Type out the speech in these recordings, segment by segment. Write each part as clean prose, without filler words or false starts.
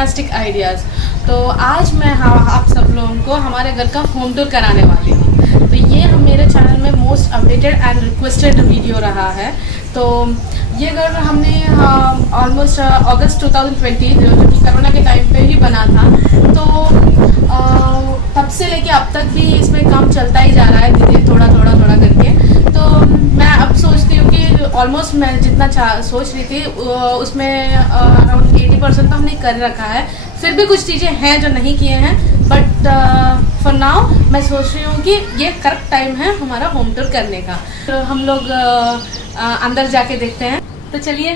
Fantastic ideas. तो आज मैं आप सब लोगों को हमारे घर का होम टूर कराने वाली हूँ। तो ये मेरे चैनल में most updated and requested video रहा है। तो ये घर हमने ऑलमोस्ट अगस्त 2020 जो कि कोरोना के टाइम पे ही बना था। तो तब से लेके अब तक भी इसमें काम चलता ही जा रहा है, धीरे थोड़ा करके। तो मैं अब सोचती हूँ कि ऑलमोस्ट मैं जितना सोच रही थी उसमें अराउंड 80% तो हमने कर रखा है। फिर भी कुछ चीज़ें हैं जो नहीं किए हैं, बट फॉर नाउ मैं सोच रही हूँ कि ये करेक्ट टाइम है हमारा होम टूर करने का। तो हम लोग अंदर जाके देखते हैं। तो चलिए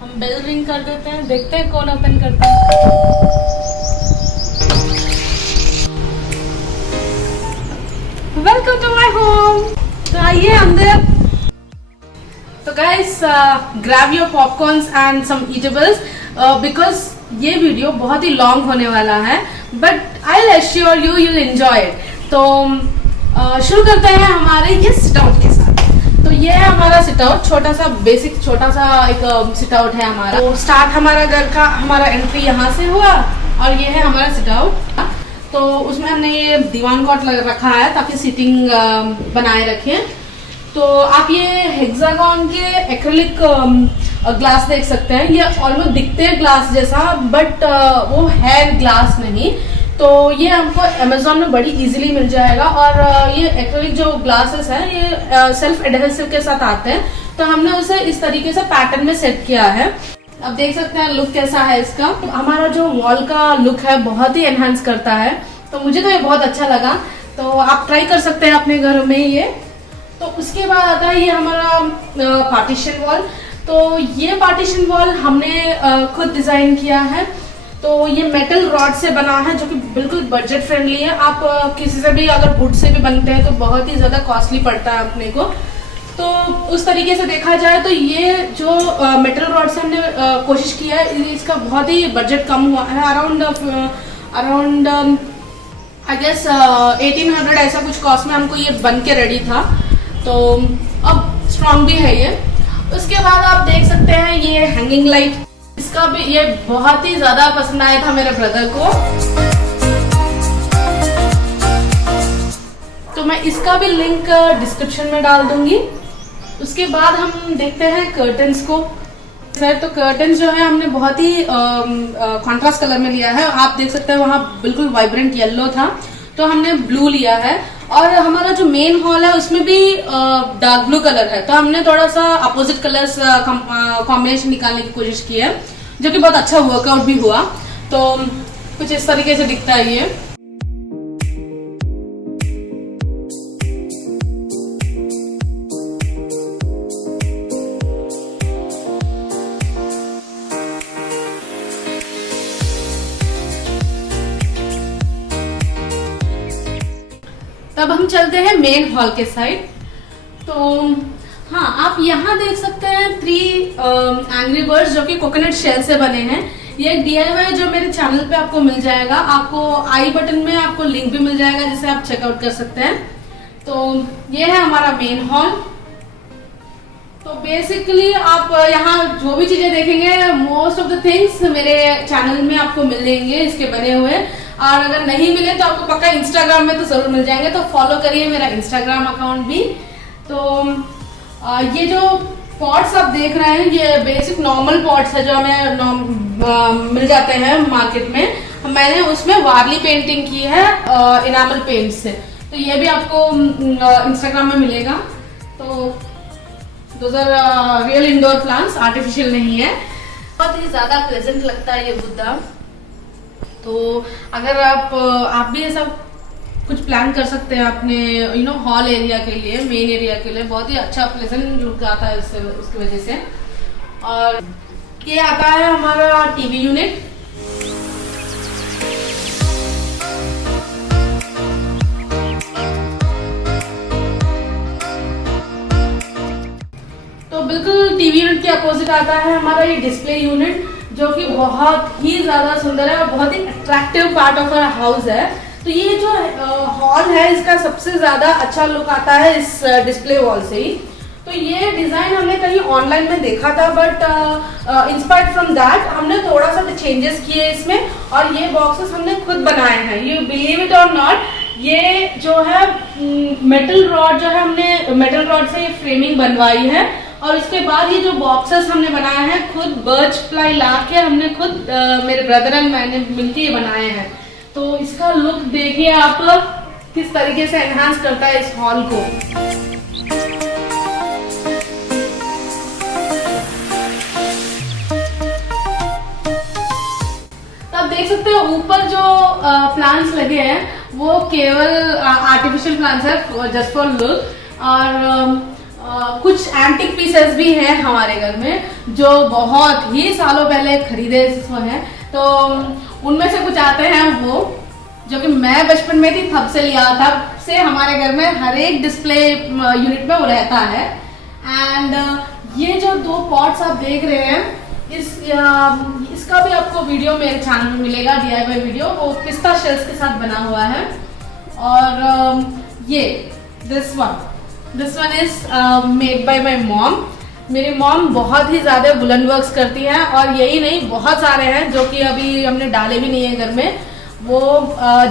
हम बेल रिंग कर देते हैं, देखते हैं कौन ओपन करता है। Welcome to my home. तो आइए अंदर। तो guys grab your popcorns and some eatables because ये वीडियो बहुत ही लॉन्ग होने वाला है, but I will assure you will enjoy it. तो शुरू करते हैं हमारे ये सिट आउट के साथ। तो ये है हमारा सिट आउट, छोटा सा बेसिक छोटा सा एक सिट आउट है हमारा। तो स्टार्ट हमारा घर का हमारा एंट्री यहाँ से हुआ और ये है हमारा सिट आउट। तो उसमें हमने ये दीवान कॉट रखा है ताकि सीटिंग बनाए रखें। तो आप ये हेक्सागन के एक्रिलिक ग्लास देख सकते हैं। ये ऑलमोस्ट दिखते हैं ग्लास जैसा, बट वो है ग्लास नहीं। तो ये हमको अमेजोन में बड़ी इजीली मिल जाएगा। और ये एक्रिलिक जो ग्लासेस हैं ये सेल्फ एडहेसिव के साथ आते हैं। तो हमने उसे इस तरीके से पैटर्न में सेट किया है। अब देख सकते हैं लुक कैसा है इसका। हमारा जो वॉल का लुक है बहुत ही एनहांस करता है। तो मुझे तो ये बहुत अच्छा लगा। तो आप ट्राई कर सकते हैं अपने घर में ये। तो उसके बाद आता है ये हमारा पार्टीशन वॉल। तो ये पार्टीशन वॉल हमने खुद डिजाइन किया है। तो ये मेटल रॉड से बना है जो कि बिल्कुल बजट फ्रेंडली है। आप किसी से भी अगर वुड से भी बनते हैं तो बहुत ही ज्यादा कॉस्टली पड़ता है अपने को। तो उस तरीके से देखा जाए तो ये जो मेटल रॉड से हमने कोशिश किया है, इसका बहुत ही बजट कम हुआ है। अराउंड आई गेस 1800 ऐसा कुछ कॉस्ट में हमको ये बन के रेडी था। तो अब स्ट्रॉन्ग भी है ये। उसके बाद आप देख सकते हैं ये हैंगिंग लाइट, इसका भी ये बहुत ही ज्यादा पसंद आया था मेरे ब्रदर को। तो मैं इसका भी लिंक डिस्क्रिप्शन में डाल दूंगी। उसके बाद हम देखते हैं कर्टन्स को। सर तो कर्टन्स जो है हमने बहुत ही कॉन्ट्रास्ट कलर में लिया है। आप देख सकते हैं वहां बिल्कुल वाइब्रेंट येलो था, तो हमने ब्लू लिया है। और हमारा जो मेन हॉल है उसमें भी डार्क ब्लू कलर है। तो हमने थोड़ा सा अपोजिट कलर्स कॉम्बिनेशन निकालने की कोशिश की है, जो कि बहुत अच्छा वर्कआउट भी हुआ। तो कुछ इस तरीके से दिखता है ये। तब हम चलते हैं मेन हॉल के साइड। तो हाँ, आप यहाँ देख सकते हैं 3 एंग्री बर्ड्स जो कि कोकोनट शेल से बने हैं। ये एक DIY जो मेरे चैनल पे आपको मिल जाएगा। आपको आई बटन में आपको लिंक भी मिल जाएगा जिसे आप चेकआउट कर सकते हैं। तो ये है हमारा मेन हॉल। तो बेसिकली आप यहाँ जो भी चीजें देखेंगे मोस्ट ऑफ द थिंग्स मेरे चैनल में आपको मिल जाएंगे इसके बने हुए। और अगर नहीं मिले तो आपको पक्का इंस्टाग्राम में तो जरूर मिल जाएंगे। तो फॉलो करिए मेरा इंस्टाग्राम अकाउंट भी। तो ये जो पॉट्स आप देख रहे हैं ये बेसिक नॉर्मल पॉट्स है जो हमें मिल जाते हैं मार्केट में। मैंने उसमें वार्ली पेंटिंग की है इनामल पेंट से। तो ये भी आपको इंस्टाग्राम में मिलेगा। तो those are real indoor plants, artificial नहीं है। बहुत ही ज्यादा प्लेजेंट लगता है ये बुद्धा। तो अगर आप भी ऐसा कुछ प्लान कर सकते हैं अपने हॉल एरिया के लिए, मेन एरिया के लिए। बहुत ही अच्छा प्लेजेंट लुक आता है उसकी वजह से। और ये आता है हमारा टीवी यूनिट। तो बिल्कुल टीवी यूनिट के अपोजिट आता है हमारा ये डिस्प्ले यूनिट, जो कि बहुत ही ज्यादा सुंदर है और बहुत ही attractive part of our house है। तो ये जो हॉल है इसका सबसे ज्यादा अच्छा लुक आता है इस डिस्प्ले वॉल से ही। तो ये डिजाइन हमने कहीं ऑनलाइन में देखा था, बट इंस्पायर्ड फ्रॉम दैट हमने थोड़ा सा चेंजेस किए इसमें, और ये बॉक्सेस हमने खुद बनाए हैं। यू बिलीव इट और नॉट, ये जो है मेटल रॉड जो है, हमने मेटल रॉड से ये फ्रेमिंग बनवाई है, और उसके बाद ये जो बॉक्सेस हमने बनाए हैं खुद बर्च प्लाई ला के हमने खुद मेरे ब्रदर एंड मैंने मिलकर ये बनाए हैं। तो इसका लुक देखिए आप किस तरीके से एनहांस करता है इस हॉल को। देख सकते हो ऊपर जो प्लांट्स लगे हैं वो केवल आर्टिफिशियल प्लांट्स है, जस्ट फॉर लुक। और कुछ एंटिक पीसेस भी हैं हमारे घर में जो बहुत ही सालों पहले खरीदे हैं, तो उनमें से कुछ आते हैं वो जो कि मैं बचपन में थी तब से लिया था, से हमारे घर में हर एक डिस्प्ले यूनिट में वो रहता है। एंड ये जो 2 पॉट्स आप देख रहे हैं, इसका भी आपको वीडियो मेरे चैनल में मिलेगा, DIY वीडियो, वो पिस्ता शेल्स के साथ बना हुआ है। और ये this one is made by my mom. मेरी मॉम बहुत ही ज्यादा वुलन वर्क्स करती हैं, और यही नहीं बहुत सारे हैं जो कि अभी हमने डाले भी नहीं है घर में। वो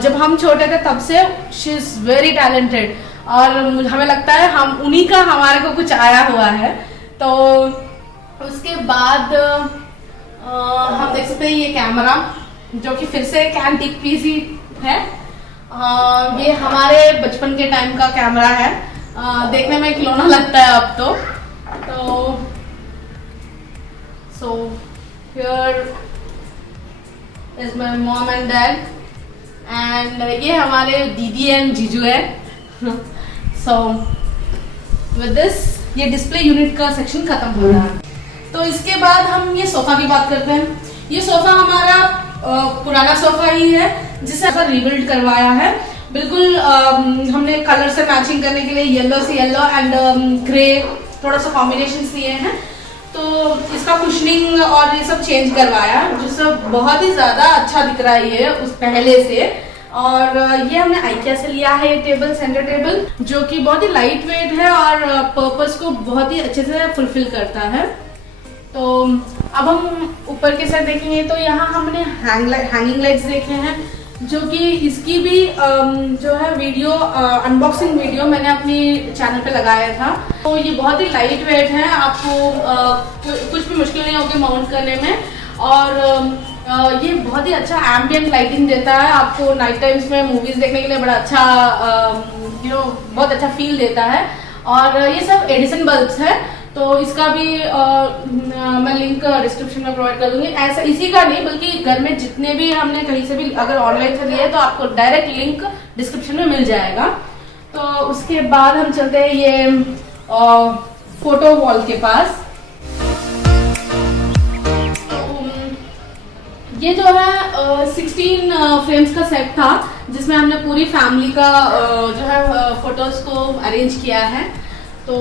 जब हम छोटे थे तब से शी इज वेरी टैलेंटेड, और हमें लगता है हम उन्हीं का हमारे को कुछ आया हुआ है। तो उसके बाद हम देख सकते हैं ये कैमरा जो कि फिर से एक एंटीक पीस ही है। ये हमारे बचपन के टाइम का कैमरा है, देखने में खिलौना लगता है अब तो। So here is my mom and dad, and ये हमारे दीदी एंड जीजू है। सो विद दिस ये डिस्प्ले यूनिट का सेक्शन खत्म हो रहा है। तो इसके बाद हम ये सोफा की बात करते हैं। ये सोफा हमारा पुराना सोफा ही है जिसे ऐसा रिबिल्ड करवाया है। बिल्कुल हमने कलर से मैचिंग करने के लिए येलो से येलो एंड ग्रे थोड़ा सा कॉम्बिनेशन लिए हैं, तो इसका कुशनिंग और ये सब चेंज करवाया, जो सब बहुत ही ज्यादा अच्छा दिख रहा है ये उस पहले से। और ये हमने आइकिया से लिया है, ये टेबल, सेंटर टेबल, जो कि बहुत ही लाइट वेट है और पर्पस को बहुत ही अच्छे से फुलफिल करता है। तो अब हम ऊपर के साइड देखेंगे तो यहाँ हमने हैंगिंग लाइट्स देखे हैं, जो कि इसकी भी जो है वीडियो अनबॉक्सिंग वीडियो मैंने अपनी चैनल पे लगाया था। तो ये बहुत ही लाइट वेट है, आपको कुछ भी मुश्किल नहीं होगी माउंट करने में, और ये बहुत ही अच्छा एम्बियंट लाइटिंग देता है आपको। नाइट टाइम्स में मूवीज देखने के लिए बड़ा अच्छा बहुत अच्छा फील देता है। और ये सब एडिसन बल्ब्स है, तो इसका भी मैं लिंक डिस्क्रिप्शन में प्रोवाइड कर दूंगी। ऐसा इसी का नहीं बल्कि घर में जितने भी हमने कहीं से भी अगर ऑनलाइन से लिए तो आपको डायरेक्ट लिंक डिस्क्रिप्शन में मिल जाएगा। तो उसके बाद हम चलते हैं ये फोटो वॉल के पास। ये जो है 16 फ्रेम्स का सेट था जिसमें हमने पूरी फैमिली का जो है फोटोज को अरेंज किया है। तो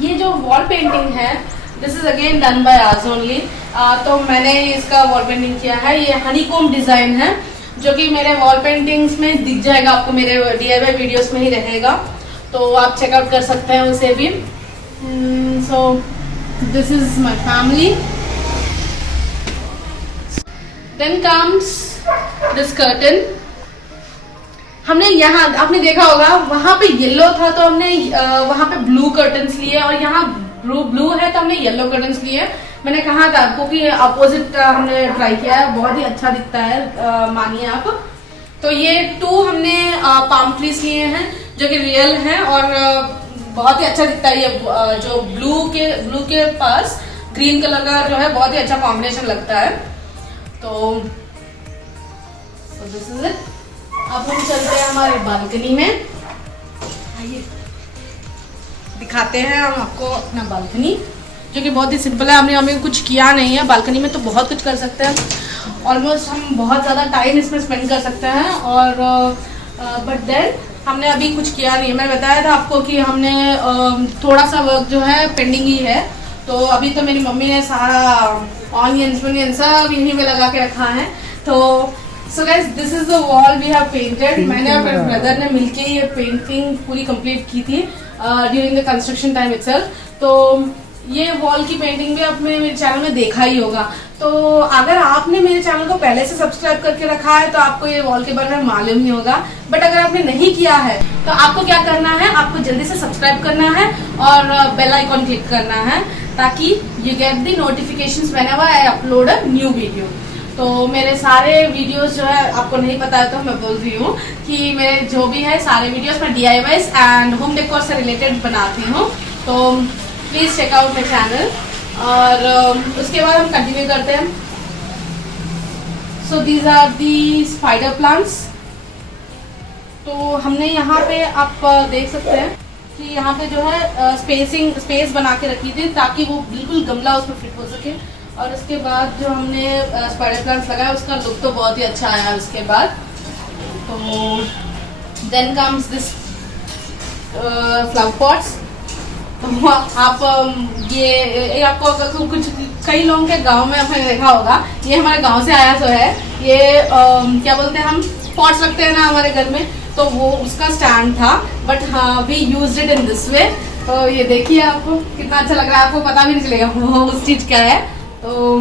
ये जो वॉल पेंटिंग है this is again done by us only. तो मैंने इसका वॉल पेंटिंग किया है, ये हनीकॉम्ब डिजाइन है जो कि मेरे वॉल पेंटिंग्स में दिख जाएगा आपको, मेरे DIY वीडियोस में ही रहेगा, तो आप चेकआउट कर सकते हैं उसे भी। So this is my family. Then comes this curtain. हमने यहाँ आपने देखा होगा वहां पे येलो था तो हमने वहां पे ब्लू कर्टन्स लिए, और यहाँ ब्लू है तो हमने येलो कर्टन्स लिए। मैंने कहा था आपको कि अपोजिट हमने ट्राई किया है, बहुत ही अच्छा दिखता है, मानिए आप। तो ये 2 हमने पाम ट्रीज लिए हैं जो कि रियल हैं और बहुत ही अच्छा दिखता है। ये जो ब्लू के पास ग्रीन कलर का जो है बहुत ही अच्छा कॉम्बिनेशन लगता है। तो दिस इज इट। अब हम चलते हैं हमारे बालकनी में, आइए दिखाते हैं हम आपको अपना बालकनी, जो कि बहुत ही सिंपल है। हमने हमें कुछ किया नहीं है, बालकनी में तो बहुत कुछ कर सकते हैं, ऑलमोस्ट हम बहुत ज़्यादा टाइम इसमें स्पेंड कर सकते हैं। और बट देन हमने अभी कुछ किया नहीं है। मैं बताया था आपको कि हमने थोड़ा सा वर्क जो है पेंडिंग ही है, तो अभी तो मेरी मम्मी ने सारा ऑनियंस सब यहीं पे लगा के रखा है। तो so guys this is the wall we have painted. मैंने और मेरे ब्रदर ने मिलके ये पेंटिंग पूरी कंप्लीट की थी during the construction time itself. तो ये वॉल की पेंटिंग भी आपने मेरे चैनल में देखा ही होगा। तो अगर आपने मेरे चैनल को पहले से सब्सक्राइब करके रखा है तो आपको ये वॉल के बारे में मालूम ही होगा, बट अगर आपने नहीं किया है तो आपको क्या करना है, आपको जल्दी से सब्सक्राइब करना है और बेल आइकॉन क्लिक करना है ताकि you get the notifications whenever I upload a new video. तो मेरे सारे वीडियोस जो है, आपको नहीं पता है तो मैं बोल रही हूँ कि मेरे जो भी है सारे वीडियोस मैं DIYs एंड होम डेकोर से रिलेटेड बनाती हूँ। तो please check out my channel. और उसके बाद हम कंटिन्यू करते हैं। So these are the spider plants. तो हमने यहाँ पे आप देख सकते हैं कि यहाँ पे जो है स्पेस बना के रखी थी ताकि वो बिल्कुल गमला उसमें फिट हो सके। और उसके बाद जो हमने स्पाइडर प्लांट्स लगाया उसका लुक तो बहुत ही अच्छा आया। उसके बाद तो then comes this flower pots. तो आप ये आपको कुछ कई लोगों के गांव में आपने देखा होगा, ये हमारे गांव से आया तो है। ये क्या बोलते हैं, हम पॉट्स रखते हैं ना हमारे घर में, तो वो उसका स्टैंड था, बट हाँ we used it in this way. तो ये देखिए आपको कितना अच्छा लग रहा है, आपको पता भी नहीं चलेगा वो उस चीज क्या है। तो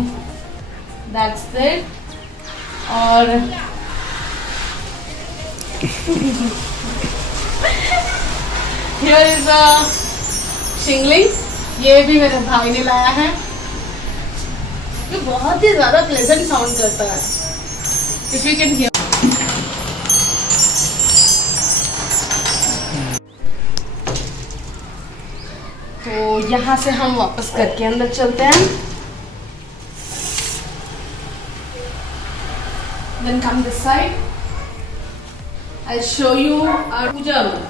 दैट्स इट। और हियर इज अ शिंगलिंग्स, ये भी मेरे भाई ने लाया है। ये बहुत ही ज्यादा प्लेजेंट साउंड करता है, इफ यू कैन हियर। तो यहाँ से हम वापस घर के अंदर चलते हैं। Then come this side. I'll show you our puja room.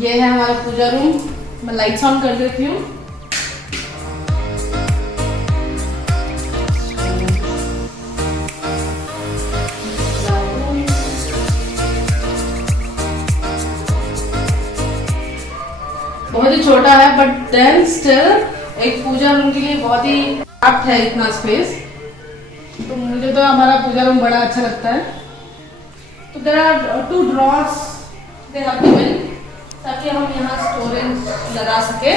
ये है हमारा पूजा रूम। मैं लाइट्स ऑन कर देती हूँ। बहुत ही छोटा है, बट देन स्टिल एक पूजा रूम के लिए बहुत ही पर्याप्त है इतना स्पेस। तो मुझे तो हमारा पूजा रूम बड़ा अच्छा लगता है। तो there are 2 drawers they have given ताकि हम यहाँ स्टोरेज लगा सके।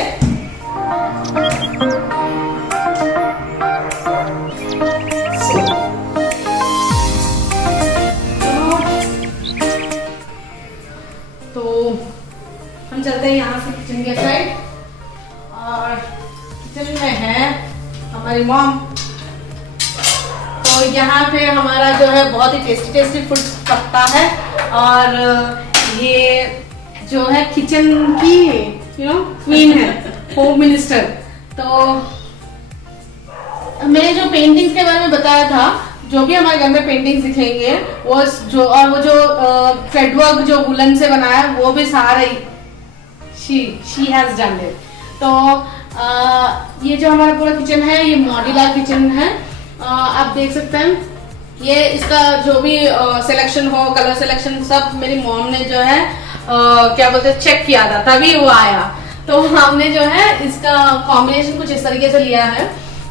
तो हम चलते हैं यहाँ से किचन के साइड। और किचन में है हमारी मॉम। तो यहाँ पे हमारा जो है बहुत ही टेस्टी फूड पकता है। और ये जो है किचन की क्वीन है, होम मिनिस्टर। तो मैंने जो पेंटिंग्स के बारे में बताया था, जो भी हमारे घर में पेंटिंग्स दिखेंगे वो जो थ्रेड वर्क जो वुलन से बनाया है वो भी सारा शी हैज डन इट। तो ये जो हमारा पूरा किचन है ये मॉड्यूलर किचन है। आप देख सकते हैं ये इसका जो भी सिलेक्शन हो, कलर सिलेक्शन सब मेरी मॉम ने जो है क्या बोलते हैं चेक किया था, तभी वो आया। तो हमने जो है इसका कॉम्बिनेशन कुछ इस तरीके से लिया है,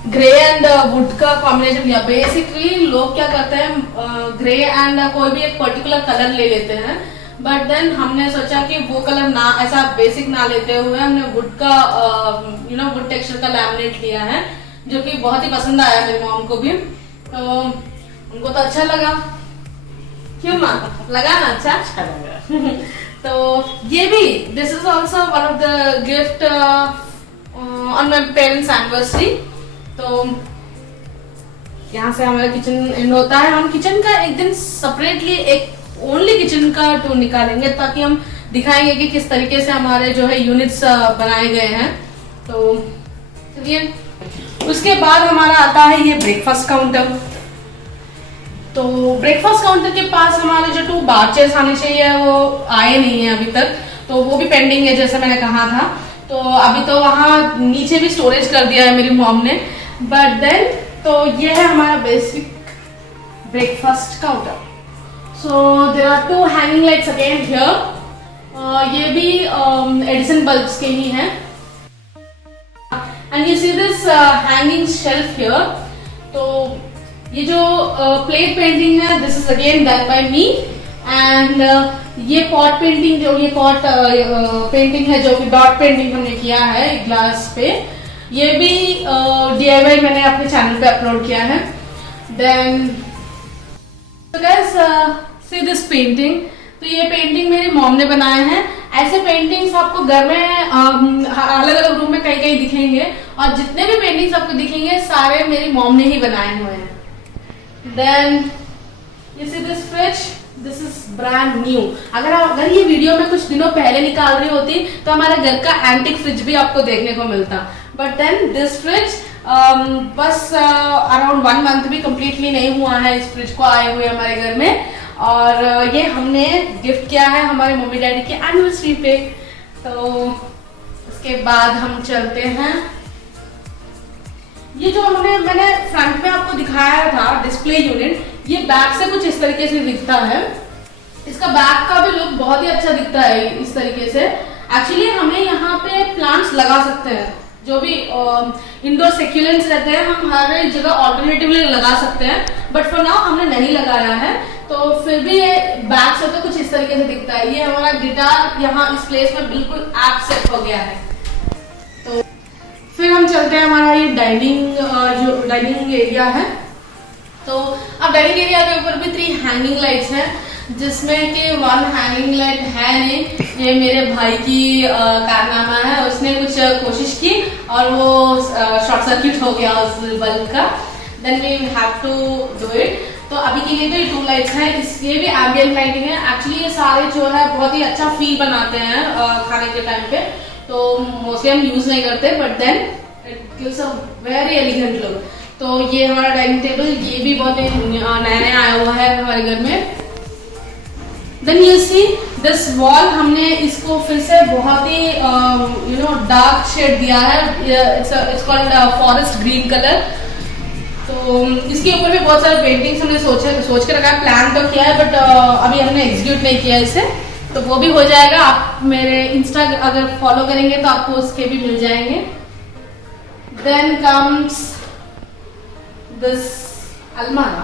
ग्रे एंड वुड का कॉम्बिनेशन लिया। बेसिकली लोग क्या करते हैं, ग्रे एंड कोई भी एक पर्टिकुलर कलर ले लेते हैं, बट देन हमने सोचा कि वो कलर ना ऐसा बेसिक ना लेते हुए हमने वुड का वुड टेक्सचर का लैमिनेट लिया है, जो कि बहुत ही पसंद आया मेरी मॉम को भी। तो उनको तो अच्छा लगा, क्यों माँ लगा ना, अच्छा लगा। तो ये भी this is also one of the gift on my parents anniversary. तो यहाँ से हमारा किचन एंड होता है। हम किचन का एक दिन सेपरेटली एक ओनली किचन का टूर निकालेंगे ताकि हम दिखाएंगे कि किस तरीके से हमारे जो है यूनिट्स बनाए गए हैं। तो चलिए, उसके बाद हमारा आता है ये ब्रेकफास्ट काउंटर। तो ब्रेकफास्ट काउंटर के पास हमारे जो 2 बार चेयर्स आने चाहिए वो आए नहीं है अभी तक, तो वो भी पेंडिंग है जैसे मैंने कहा था। तो अभी तो वहाँ नीचे भी स्टोरेज कर दिया है मेरी मॉम ने, बट देन तो ये है हमारा basic breakfast counter. So there are 2 hanging lights again here. ये भी एडिसन बल्ब्स के ही हैं। And you see this hanging shelf here. तो ये जो प्लेट पेंटिंग है this is again done by me. And ये पॉट पेंटिंग जो ये पॉट पेंटिंग है जो कि डॉट पेंटिंग हमने किया है ग्लास पे, ये भी DIY मैंने अपने चैनल पे अपलोड किया है। Then guys see this painting, तो ये पेंटिंग मेरी मॉम ने बनाए हैं। ऐसे पेंटिंग्स आपको घर में अलग अलग रूम में कहीं कहीं दिखेंगे, और जितने भी पेंटिंग्स आपको दिखेंगे सारे मेरी मॉम ने ही बनाए हुए हैं। Then you see this fridge, this is brand new. अगर ये वीडियो में कुछ दिनों पहले निकाल रही होती तो हमारे घर का एंटिक फ्रिज भी आपको देखने को मिलता, बट देन दिस फ्रिज बस अराउंड 1 मंथ भी कंप्लीटली नहीं हुआ है इस फ्रिज को आए हुए हमारे घर में, और ये हमने गिफ्ट किया है हमारे मम्मी डैडी के एनिवर्सरी पे। तो उसके बाद हम चलते हैं, ये जो मैंने फ्रंट में आपको दिखाया था डिस्प्ले यूनिट, ये बैक से कुछ इस तरीके से दिखता है। इसका बैक का भी लुक बहुत ही अच्छा दिखता है इस तरीके से। एक्चुअली हमें यहाँ पे प्लांट्स लगा सकते हैं, जो भी इंडोर सेक्यूलेंट्स रहते हैं हम हर जगह ऑल्टरनेटिवली लगा सकते हैं, बट फॉर नाउ हमने नहीं लगाया है। तो फिर भी ये बैक से तो कुछ इस तरीके से दिखता है। ये हमारा गिटार यहाँ इस प्लेस में बिल्कुल ऐप सेट हो गया है। तो फिर हम चलते हैं, हमारा ये जो डाइनिंग एरिया है। तो अब डाइनिंग एरिया के ऊपर भी 3 हैंगिंग लाइट्स हैं, जिसमें कि 1 हैंगिंग लाइट है नहीं, ये मेरे भाई की कारनामा है। उसने कुछ कोशिश की और वो शॉर्ट सर्किट हो गया उस बल्ब का। Then we have to do it. तो अभी के लिए तो ये 2 लाइट्स हैं, ये भी एम्बिएंट लाइटिंग है। एक्चुअली ये सारे जो है बहुत ही अच्छा फील बनाते हैं खाने के टाइम पे, तो मोस्टली हम यूज नहीं करते, but then it gives a very elegant look. तो ये हमारा डाइनिंग टेबल, ये भी बहुत नया नया आया हुआ है हमारे घर में। Then you see this wall, हमने इसको फिर से बहुत ही डार्क शेड दिया है। It's called forest green colour. तो इसके ऊपर भी बहुत सारे पेंटिंग्स हमने सोच के रखा है, प्लान तो किया है, बट अभी हमने एग्जीक्यूट नहीं किया इसे। तो वो भी हो जाएगा। आप मेरे इंस्टा अगर फॉलो करेंगे तो आपको उसके भी मिल जाएंगे। देन कम्स दिस अलमारा।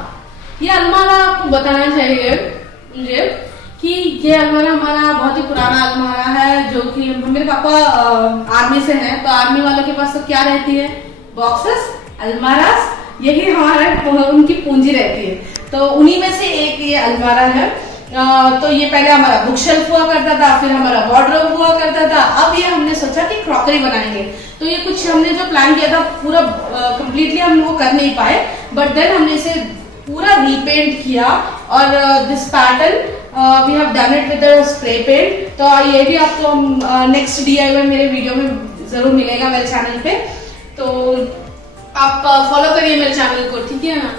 ये अलमारा आपको बताना चाहिए मुझे कि ये अलमारा हमारा बहुत ही पुराना अलमारा है, जो कि मेरे पापा आर्मी से हैं, तो आर्मी वालों के पास तो क्या रहती है, बॉक्सेस, अलमारास, यही हमारा उनकी पूंजी रहती है। तो उन्हीं में से एक ये अलमारा है। तो ये पहले हमारा बुक शेल्फ हुआ करता था, फिर हमारा वार्डरोब हुआ करता था। अब ये हमने सोचा कि क्रॉकरी बनाएंगे। तो ये कुछ हमने जो प्लान किया था पूरा कंप्लीटली हम वो कर नहीं पाए, बट देन हमने इसे पूरा रीपेंट किया, और this pattern we have done it with spray paint. तो ये भी आपको नेक्स्ट DIY मेरे वीडियो में जरूर मिलेगा मेरे चैनल पे, तो आप फॉलो करिए मेरे चैनल को, ठीक है ना।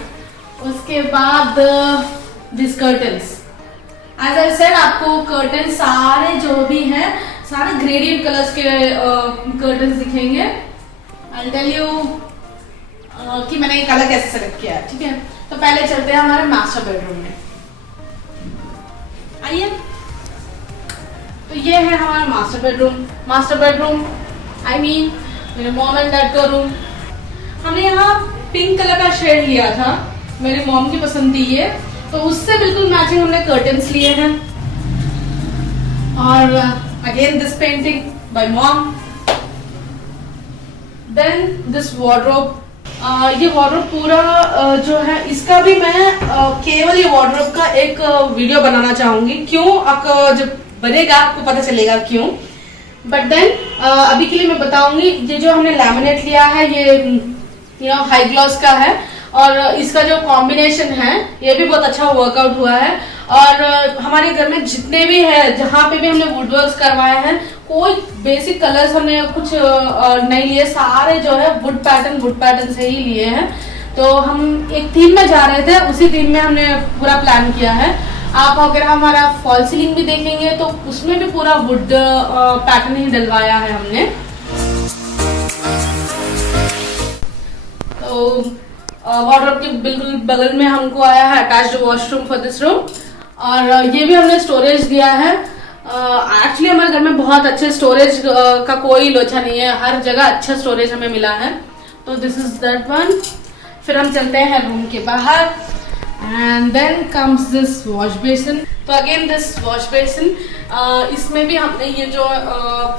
उसके बाद this curtains, as I said, आपको कर्टन सारे जो भी हैं सारे ग्रेडियंट कलर्स के कर्टन्स दिखेंगे। आई टेल यू कि मैंने ये कलर कैसे सेलेक्ट किया है, ठीक है। तो पहले चलते हैं हमारे मास्टर बेडरूम में, आइए। तो ये है हमारा मास्टर बेडरूम आई मीन मेरे मॉम एंड डैड का रूम। हमने यहाँ पिंक कलर का शेड लिया था, मेरी मॉम की पसंद थी ये, तो उससे बिल्कुल मैचिंग हमने कर्टन्स लिए हैं। और again this painting by mom. Then this wardrobe, ये वार्डरोब पूरा जो है इसका भी मैं केवल ये वार्डरोब का एक वीडियो बनाना चाहूंगी। क्यों, आपको जब बनेगा आपको पता चलेगा क्यों। बट देन अभी के लिए मैं बताऊंगी, ये जो हमने लैमिनेट लिया है ये हाई ग्लॉस का है, और इसका जो कॉम्बिनेशन है ये भी बहुत अच्छा वर्कआउट हुआ है। और हमारे घर में जितने भी है, जहाँ पे भी हमने वुडवर्क्स करवाए हैं, कोई बेसिक कलर्स हमने कुछ नहीं लिए, सारे जो है वुड पैटर्न से ही लिए हैं। तो हम एक थीम में जा रहे थे, उसी थीम में हमने पूरा प्लान किया है। आप अगर हमारा फॉल सीलिंग भी देखेंगे तो उसमें भी पूरा वुड पैटर्न ही डलवाया है हमने। तो वार्डरोब के बिल्कुल बगल में हमको आया है attached washroom for this room, और ये भी हमने स्टोरेज दिया है। एक्चुअली हमारे घर में बहुत अच्छे स्टोरेज का कोई लोचा नहीं है, हर जगह अच्छा स्टोरेज हमें मिला है। तो दिस इज दैट वन। फिर हम चलते हैं रूम के बाहर। And then comes this wash basin. तो अगेन दिस वॉश बेसिन, इसमें भी हमने ये जो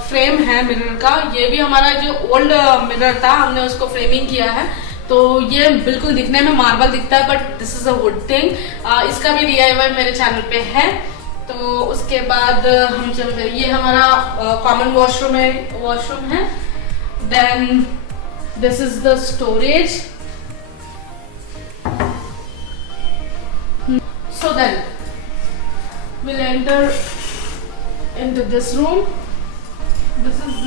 फ्रेम है मिरर का, ये भी हमारा जो ओल्ड मिरर था हमने उसको फ्रेमिंग किया है। तो ये बिल्कुल दिखने में मार्बल दिखता है, but this is a would thing. इसका भी DIY मेरे चैनल पे है। तो उसके बाद हम चलते हैं, ये हमारा कॉमन वॉशरूम है। Then this is the storage. So then we'll enter into this room. This is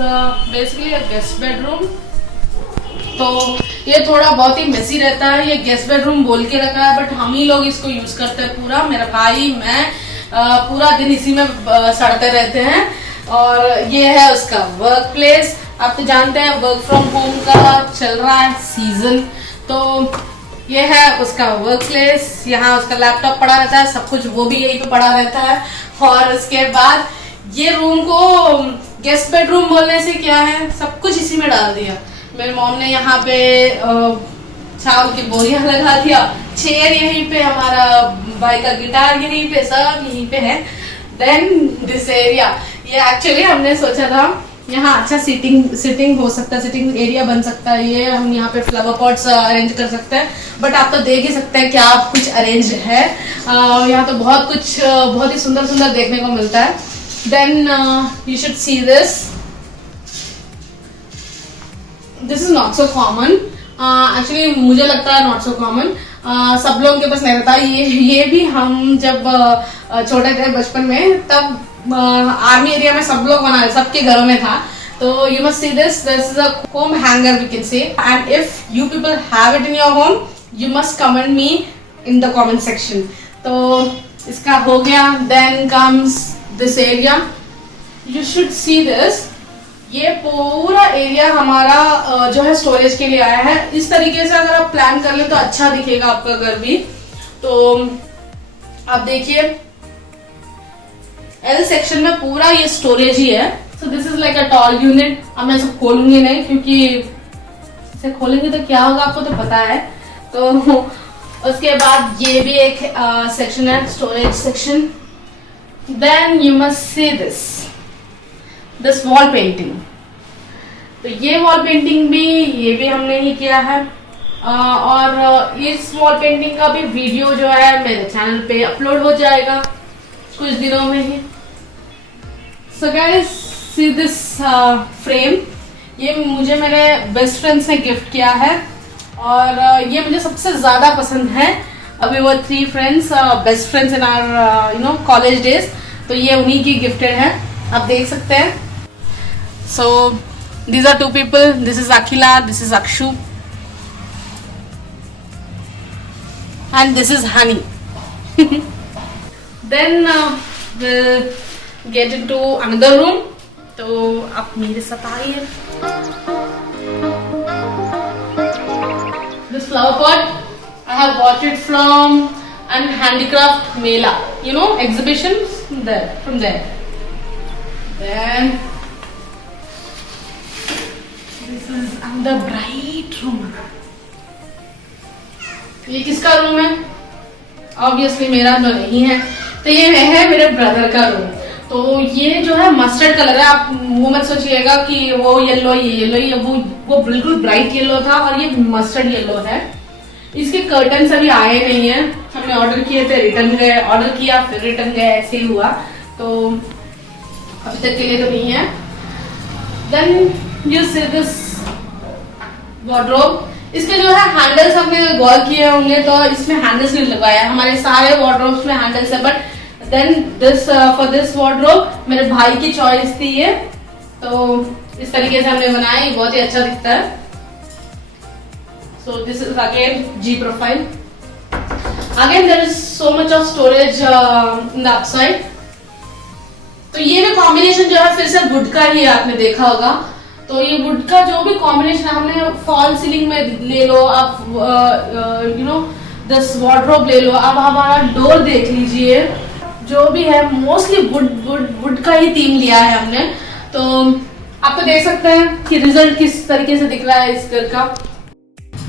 basically a guest bedroom. तो ये थोड़ा बहुत ही मेसी रहता है, ये गेस्ट बेडरूम बोल के रखा है, बट हम ही लोग इसको यूज करते हैं पूरा। मेरा भाई, मैं पूरा दिन इसी में सड़ते रहते हैं। और ये है उसका वर्क प्लेस। आप तो जानते हैं वर्क फ्रॉम होम का चल रहा है सीजन, तो ये है उसका वर्क प्लेस। यहाँ उसका लैपटॉप पड़ा रहता है, सब कुछ वो भी यहीं पे पड़ा रहता है। और उसके बाद ये रूम को गेस्ट बेडरूम बोलने से क्या है, सब कुछ इसी में डाल दिया। मेरे मॉम ने यहाँ पे चावल की बोरियां लगा दिया, चेयर यहीं पे, हमारा भाई का गिटार यहीं पे, सब यहीं पे है। देन दिस एरिया, ये एक्चुअली हमने सोचा था यहाँ अच्छा सिटिंग हो सकता है, सिटिंग एरिया बन सकता है। ये हम यहाँ पे फ्लावर पॉट्स अरेंज कर सकते हैं, बट आप तो देख ही सकते हैं क्या कुछ अरेंज है। यहाँ तो बहुत कुछ बहुत ही सुंदर सुंदर देखने को मिलता है। Then you should see this is not so common. Actually मुझे लगता है नॉट सो कॉमन, सब लोगों के पास नहीं रहता। ये भी हम जब छोटे थे बचपन में, तब आर्मी एरिया में सब लोग बना, सबके घरों में था। तो you must see this is a home hanger we can say, and if you people have it in your home you must comment me in the comment section. तो इसका हो गया। Then comes this area, you should see this. ये पूरा area हमारा जो है storage के लिए आया है। इस तरीके से अगर आप प्लान कर ले तो अच्छा दिखेगा आपका घर भी। तो आप देखिए L सेक्शन में पूरा ये स्टोरेज ही है। So this is like a tall unit. अब मैं इसे खोलूंगी नहीं, क्योंकि इसे खोलेंगे तो क्या होगा आपको तो पता है। तो उसके बाद ये भी एक सेक्शन है, storage section. Then you must see this wall painting. तो ये वॉल पेंटिंग भी, ये भी हमने ही किया है। और इस वॉल पेंटिंग का भी वीडियो जो है मेरे चैनल पे अपलोड हो जाएगा कुछ दिनों में ही। So guys see this frame, ये मुझे मेरे बेस्ट फ्रेंड्स ने गिफ्ट किया है, और ये मुझे सबसे ज्यादा पसंद है। अभी वो 3 friends, best friends in our college days, तो ये उन्हीं की गिफ्टेड है, आप देख सकते हैं। सो these are 2 people, this is Akhila, this is Akshu, and this is Honey. Then we'll get into another room. तो आप मेरे साथ आइए। This flower pot I have bought it from an handicraft mela, you know, exhibitions there, from there. Then this is another bright room. ये किसका room है? Obviously मेरा तो नहीं है, तो ये है मेरे ब्रदर का रूम। तो ये जो है मस्टर्ड कलर है, आप वो मत सोचिएगा कि वो येलो, ये येलो, ये वो बिल्कुल ब्राइट येलो था, और ये मस्टर्ड येलो है। इसके कर्टन्स अभी आए नहीं है, हमने ऑर्डर किए थे, रिटर्न गए, ऑर्डर किया फिर रिटर्न गए, ऐसे ही हुआ, तो अभी तक के लिए तो नहीं है। Then you see this wardrobe. इसके जो है हैंडल्स हमने गौर किए होंगे, तो इसमें हैंडल्स नहीं लगाया, हमारे सारे वार्डरोब्स में हैंडल्स है। But then this for this wardrobe मेरे भाई की चॉइस थी ये, तो इस तरीके से हमने बनाया, ये बहुत ही अच्छा दिखता है। So this is again G profile. Again there is so much of storage in the upside. तो ये भी कॉम्बिनेशन जो है फिर से वुड का ही है, आपने देखा होगा। तो ये वुड का जो भी कॉम्बिनेशन हमने फॉल सीलिंग में ले लो आप, यू नो दिस वार्डरोब ले लो, अब हमारा डोर देख लीजिए, जो भी है मोस्टली वुड का ही थीम लिया है हमने। तो आप तो देख सकते हैं कि रिजल्ट किस तरीके से दिख रहा है इस घर का।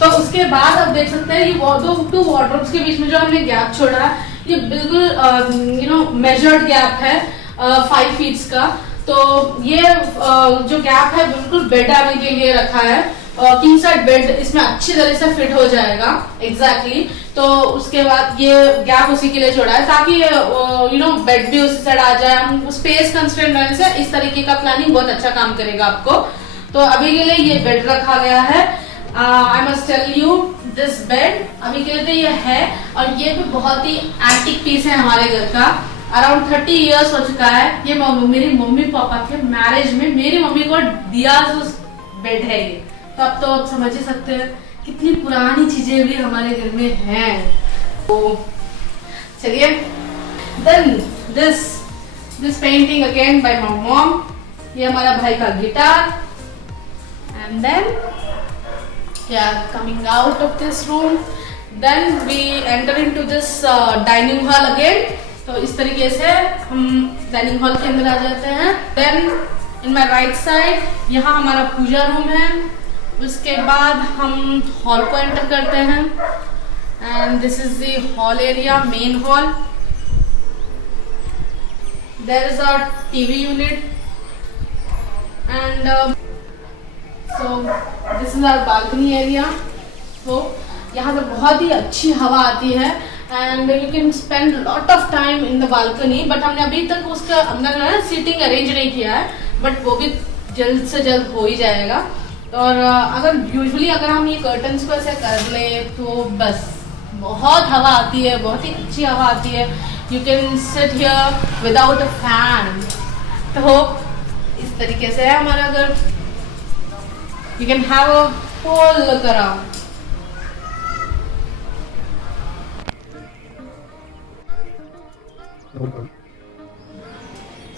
तो उसके बाद आप देख सकते हैं ये टू वार्डरोब्स के बीच में जो हमने गैप छोड़ा है, ये बिल्कुल मेजर्ड गैप है 5 फीट का। तो ये जो गैप है बिल्कुल बेड आने के लिए रखा है, किंग साइड बेड इसमें अच्छी तरह से फिट हो जाएगा एग्जैक्टली। तो उसके बाद ये गैप उसी के लिए छोड़ा है ताकि बेड भी उसी साइड आ जाए। हम स्पेस कंस्ट्रेंट रहने से इस तरीके का प्लानिंग बहुत अच्छा काम करेगा आपको। तो अभी के लिए ये बेड रखा गया है। I must tell you this bed अभी के लिए तो ये है, और ये भी बहुत ही एंटीक पीस है हमारे घर का। अराउंड 30 इयर्स हो चुका है। ये मेरी मम्मी पापा के मैरिज में मेरी मम्मी को दिया बेड है ये। तो अब तो आप समझ ही सकते हैं कितनी पुरानी चीजें भी हमारे घर में हैं। तो चलिए, then this painting again by my mom. ये हमारा भाई का guitar. And then we are coming out of this room, then we enter into this dining hall again। तो इस तरीके से हम डाइनिंग हॉल के अंदर आ जाते हैं। Then in my right side यहाँ हमारा पूजा रूम है। उसके बाद हम हॉल को एंटर करते हैं and this is the hall area, main hall. There is a TV unit and so this is our balcony area। तो यहाँ से बहुत ही अच्छी हवा आती है and you can spend lot of time in the balcony। But हमने अभी तक उसका अंदर ना सीटिंग अरेंज नहीं किया है, बट वो भी जल्द से जल्द हो ही जाएगा। और अगर हम ये कर्टन्स को ऐसे कर ले तो बस बहुत हवा आती है, बहुत ही अच्छी हवा आती है। You can sit here without a fan. तो इस तरीके से है हमारा घर। You can have a whole look around।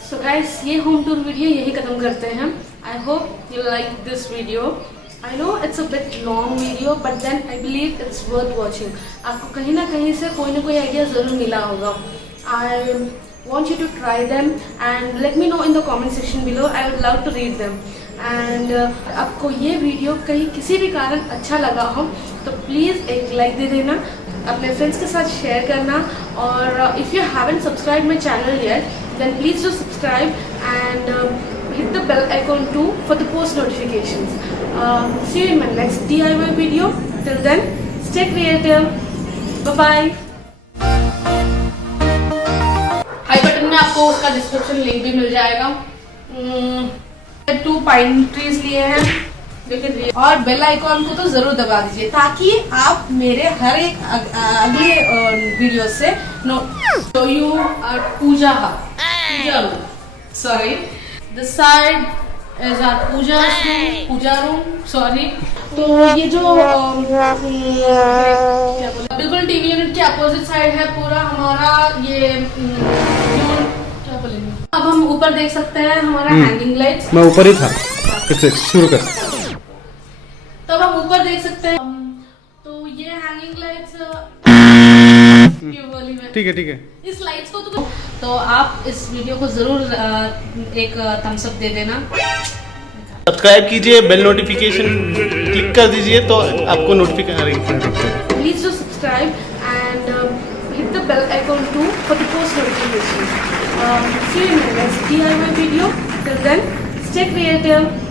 So guys, ये होम टूर वीडियो यही खत्म करते हैं। I hope you like this video। I know it's a bit long video, but then I believe it's worth watching। आपको कहीं ना कहीं से कोई ना कोई आइडिया जरूर मिला होगा। I want you to try them and let me know in the comment section below। I would love to read them। And आपको ये वीडियो कहीं किसी भी कारण अच्छा लगा हो तो प्लीज़ एक लाइक दे देना, अपने फ्रेंड्स के साथ शेयर करना। और if you haven't subscribe my channel yet then please do subscribe and hit the bell icon too for the post notifications। See you in my next DIY video। Till then, stay creative। Bye bye। I button में आपको उसका description link भी मिल जाएगा। 2 pine trees लिए हैं लेकिन, और bell icon को तो जरूर दबा दीजिए ताकि आप मेरे हर एक अगले वीडियो से show you puja room. Sorry, this side is our puja room. Sorry. तो ये जो बिल्कुल टीवी यूनिट के अपोजिट साइड है पूरा हमारा ये क्या बोलेंगे। अब हम ऊपर देख सकते हैं हमारा हैंगिंग लाइट्स। मैं ऊपर ही था, फिर से शुरू कर। तो अब हम ऊपर देख सकते हैं। तो ये हैंगिंग लाइट्स ठीक है इस लाइट्स को तो आप इस वीडियो को जरूर एक थम्स अप दे देना। सब्सक्राइब कीजिए, बेल नोटिफिकेशन क्लिक कर दीजिए तो आपको notification. Please do subscribe and hit the bell icon too for the post notifications। See you in the next DIY video। Till then, stay creative।